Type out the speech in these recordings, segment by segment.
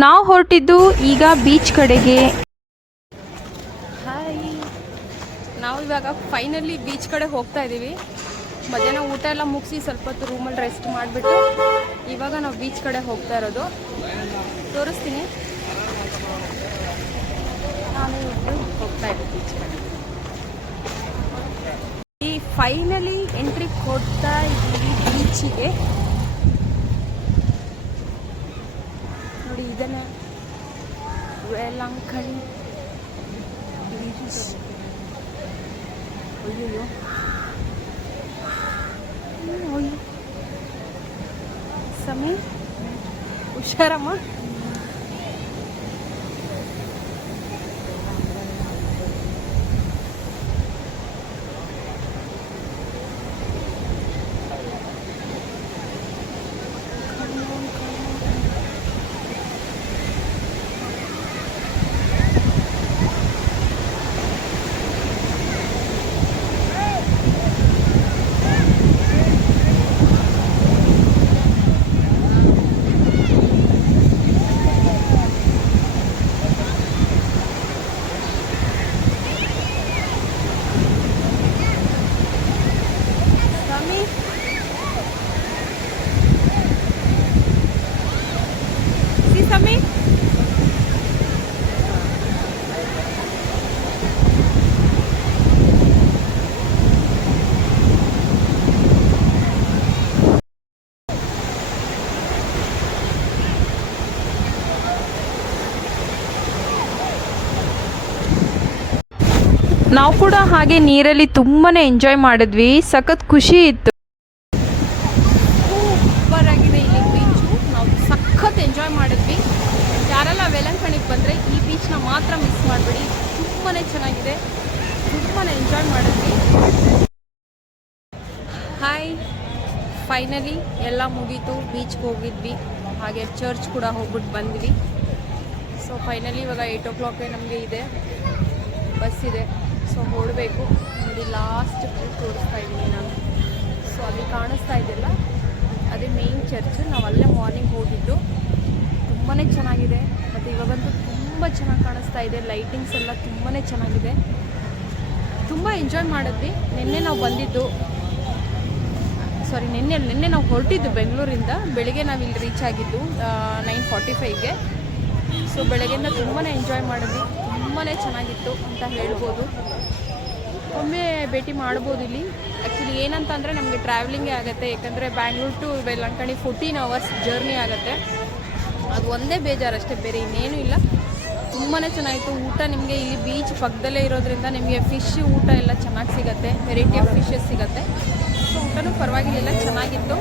ನಾವು ಹೊರಟಿದ್ದು ಈಗ ಬೀಚ್ ಕಡೆಗೆ. ಹಾಯ್, ನಾವು ಇವಾಗ ಫೈನಲಿ ಬೀಚ್ ಕಡೆ ಹೋಗ್ತಾ ಇದ್ದೀವಿ. ಮಧ್ಯಾಹ್ನ ಊಟ ಎಲ್ಲ ಮುಗಿಸಿ ಸ್ವಲ್ಪ ಹೊತ್ತು ರೂಮಲ್ಲಿ ರೆಸ್ಟ್ ಮಾಡಿಬಿಟ್ಟು ಇವಾಗ ನಾವು ಬೀಚ್ ಕಡೆ ಹೋಗ್ತಾ ಇರೋದು. ತೋರಿಸ್ತೀನಿ. ನಾನು ಹೋಗ್ತಾ ಇದ್ದೀವಿ ಬೀಚ್ ಕಡೆ. ಈ ಫೈನಲಿ ಎಂಟ್ರಿ ಕೊಡ್ತಾ ಇದ್ದೀವಿ ಬೀಚಿಗೆ. ನೋಡಿ, ಇದನ್ನೇ ವೇಲಂಕಣಿ ಬೀಚ್. ಅಯ್ಯೋ ಸಮೀ, ಹುಷಾರಮ್ಮ. Sammy? ನಾವು ಕೂಡ ಹಾಗೆ ನೀರಲ್ಲಿ ತುಂಬಾ ಎಂಜಾಯ್ ಮಾಡಿದ್ವಿ. ಸಖತ್ ಖುಷಿ ಇತ್ತು. ಸೂಪರ್ ಆಗಿದೆ ಇಲ್ಲಿ ಬೀಚು. ನಾವು ಸಖತ್ ಎಂಜಾಯ್ ಮಾಡಿದ್ವಿ. ಯಾರೆಲ್ಲ ವೇಲಂಕಣಿಗೆ ಬಂದರೆ ಈ ಬೀಚ್ನ ಮಾತ್ರ ಮಿಸ್ ಮಾಡಬೇಡಿ. ತುಂಬಾ ಚೆನ್ನಾಗಿದೆ. ತುಂಬಾ ಎಂಜಾಯ್ ಮಾಡಿದ್ವಿ. ಹಾಯ್, ಫೈನಲಿ ಎಲ್ಲ ಮುಗೀತು. ಬೀಚ್ಗೆ ಹೋಗಿದ್ವಿ, ಹಾಗೆ ಚರ್ಚ್ ಕೂಡ ಹೋಗ್ಬಿಟ್ಟು ಬಂದ್ವಿ. ಸೊ ಫೈನಲಿ ಇವಾಗ 8 o'clock ನಮಗೆ ಇದೆ, ಬಸ್ ಇದೆ. ಸೊ ಹೊರಡಬೇಕು. ನೋಡಿ, ಲಾಸ್ಟ್ ತೋರಿಸ್ತಾ ಇದ್ದೀನಿ ನಾನು. ಸೊ ಅಲ್ಲಿ ಕಾಣಿಸ್ತಾ ಇದೆಯಲ್ಲ, ಅದೇ ಮೇಯ್ನ್ ಚರ್ಚ್. ನಾವು ಅಲ್ಲೇ ಮಾರ್ನಿಂಗ್ ಹೋಗಿದ್ದು. ತುಂಬಾ ಚೆನ್ನಾಗಿದೆ. ಮತ್ತು ಇವಾಗಂತೂ ತುಂಬ ಚೆನ್ನಾಗಿ ಕಾಣಿಸ್ತಾ ಇದೆ. ಲೈಟಿಂಗ್ಸ್ ಎಲ್ಲ ತುಂಬಾ ಚೆನ್ನಾಗಿದೆ. ತುಂಬ ಎಂಜಾಯ್ ಮಾಡಿದ್ವಿ. ನಿನ್ನೆ ನಾವು ಬಂದಿದ್ದು, ನಿನ್ನೆ ನಾವು ಹೊರಟಿದ್ದು ಬೆಂಗಳೂರಿಂದ. ಬೆಳಿಗ್ಗೆ ನಾವು ಇಲ್ಲಿ ರೀಚ್ ಆಗಿದ್ದು 9:45ಗೆ. ಸೊ ಬೆಳಗ್ಗೆಯಿಂದ ತುಂಬಾ ಎಂಜಾಯ್ ಮಾಡಿದ್ವಿ. ತುಂಬಾ ಚೆನ್ನಾಗಿತ್ತು ಅಂತ ಹೇಳ್ಬೋದು. ಒಮ್ಮೆ ಭೇಟಿ ಮಾಡ್ಬೋದು ಇಲ್ಲಿ. ಆ್ಯಕ್ಚುಲಿ ಏನಂತ ಅಂದರೆ ನಮಗೆ ಟ್ರಾವೆಲಿಂಗೇ ಆಗುತ್ತೆ. ಯಾಕಂದರೆ ಬ್ಯಾಂಗ್ಳೂರ್ ಟು ವೇಲಂಕಣಿ 14 hours ಜರ್ನಿ ಆಗುತ್ತೆ. ಅದು ಒಂದೇ ಬೇಜಾರಷ್ಟೇ, ಬೇರೆ ಇನ್ನೇನು ಇಲ್ಲ. ತುಂಬಾ ಚೆನ್ನಾಗಿತ್ತು. ಊಟ ನಿಮಗೆ ಇಲ್ಲಿ ಬೀಚ್ ಪಕ್ಕದಲ್ಲೇ ಇರೋದ್ರಿಂದ ನಿಮಗೆ ಫಿಶ್ ಊಟ ಎಲ್ಲ ಚೆನ್ನಾಗಿ ಸಿಗುತ್ತೆ. ವೆರೈಟಿ ಆಫ್ ಫಿಶಸ್ ಸಿಗುತ್ತೆ. ಸೊ ಊಟನೂ ಪರವಾಗಿಲ್ಲ, ಚೆನ್ನಾಗಿತ್ತು.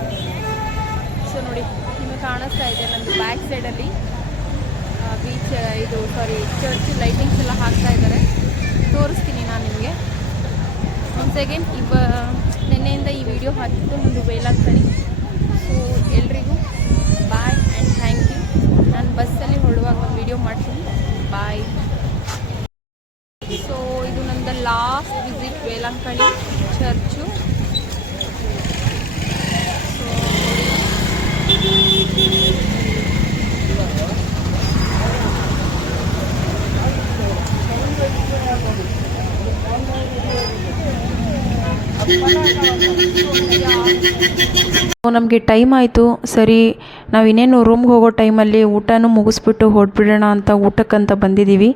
ಸೊ ನೋಡಿ, ನಿಮಗೆ ಕಾಣಿಸ್ತಾ ಇದೆ ನಮ್ಮದು ಬ್ಯಾಕ್ ಸೈಡಲ್ಲಿ ಬೀಚ್, ಚರ್ಚ್ ಲೈಟಿಂಗ್ಸ್ ಎಲ್ಲ ಹಾಕ್ತಾ ಇದ್ದಾರೆ. ತೋರಿಸ್ತೀನಿ ನಾನು ನಿಮಗೆ. ಒನ್ಸ್ ಅಗೇನ್ ನಿನ್ನೆಯಿಂದ ಈ ವಿಡಿಯೋ ಹಾಕಿದ್ದು ಒಂದು ವೇಲಂಕಣಿ. ಸೊ ಎಲ್ರಿಗೂ ಬಾಯ್ ಆ್ಯಂಡ್ ಥ್ಯಾಂಕ್ ಯು. ನಾನು ಬಸ್ಸಲ್ಲಿ ಹೊರಡುವಾಗ ಒಂದು ವಿಡಿಯೋ ಮಾಡ್ತೀನಿ. ಬಾಯ್. ಸೊ ಇದು ನಮ್ಮದು ಲಾಸ್ಟ್ ವಿಸಿಟ್ ವೇಲಂಕಣಿ ಚರ್ಚು. ನಮಗೆ ಟೈಮ್ ಆಯಿತು. ಸರಿ, ನಾವು ಇನ್ನೇನು ರೂಮ್ಗೆ ಹೋಗೋ ಟೈಮಲ್ಲಿ ಊಟನೂ ಮುಗಿಸ್ಬಿಟ್ಟು ಹೊರಟ್ಬಿಡೋಣ ಅಂತ ಊಟಕ್ಕಂತ ಬಂದಿದ್ದೀವಿ.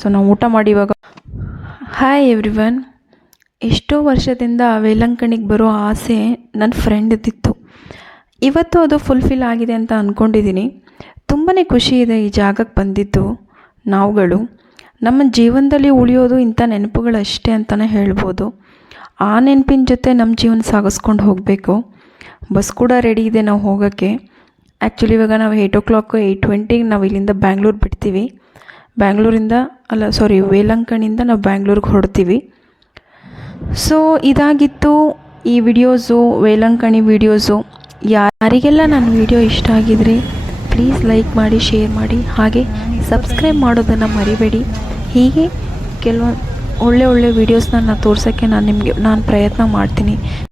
ಸೊ ನಾವು ಊಟ ಮಾಡಿ ಇವಾಗ. Hi everyone. ಎಷ್ಟೋ ವರ್ಷದಿಂದ ವೇಲಂಕಣಿಗೆ ಬರೋ ಆಸೆ ನನ್ನ ಫ್ರೆಂಡ್ದಿತ್ತು. ಇವತ್ತು ಅದು ಫುಲ್ಫಿಲ್ ಆಗಿದೆ ಅಂತ ಅಂದ್ಕೊಂಡಿದ್ದೀನಿ. ತುಂಬಾ ಖುಷಿ ಇದೆ ಈ ಜಾಗಕ್ಕೆ ಬಂದಿದ್ದು. ನಾವುಗಳು ನಮ್ಮ ಜೀವನದಲ್ಲಿ ಉಳಿಯೋದು ಇಂಥ ನೆನಪುಗಳಷ್ಟೇ ಅಂತಲೇ ಹೇಳ್ಬೋದು. ಆ ನೆನಪಿನ ಜೊತೆ ನಮ್ಮ ಜೀವನ ಸಾಗಿಸ್ಕೊಂಡು ಹೋಗಬೇಕು. ಬಸ್ ಕೂಡ ರೆಡಿ ಇದೆ ನಾವು ಹೋಗೋಕ್ಕೆ. ಆ್ಯಕ್ಚುಲಿ ಇವಾಗ ನಾವು 8 o'clock 8:20 ನಾವು ಇಲ್ಲಿಂದ ಬ್ಯಾಂಗ್ಳೂರು ಬಿಡ್ತೀವಿ. ವೇಲಂಕಣಿಯಿಂದ ನಾವು ಬ್ಯಾಂಗ್ಳೂರಿಗೆ ಹೊರಡ್ತೀವಿ. ಸೊ ಇದಾಗಿತ್ತು ಈ ವಿಡಿಯೋಸು, ವೇಲಂಕಣಿ ವಿಡಿಯೋಸು. ಯಾರಿಗೆಲ್ಲ ನನ್ನ ವಿಡಿಯೋ ಇಷ್ಟ ಆಗಿದ್ರೆ ಪ್ಲೀಸ್ ಲೈಕ್ ಮಾಡಿ, ಶೇರ್ ಮಾಡಿ, ಹಾಗೆ ಸಬ್ಸ್ಕ್ರೈಬ್ ಮಾಡೋದನ್ನು ಮರಿಬೇಡಿ. ಹೀಗೆ ಕೆಲವೊಂದು ಒಳ್ಳೆ ವೀಡಿಯೋಸ್ನ ನಾನು ತೋರ್ಸೋಕ್ಕೆ ನಾನು ಪ್ರಯತ್ನ ಮಾಡ್ತೀನಿ.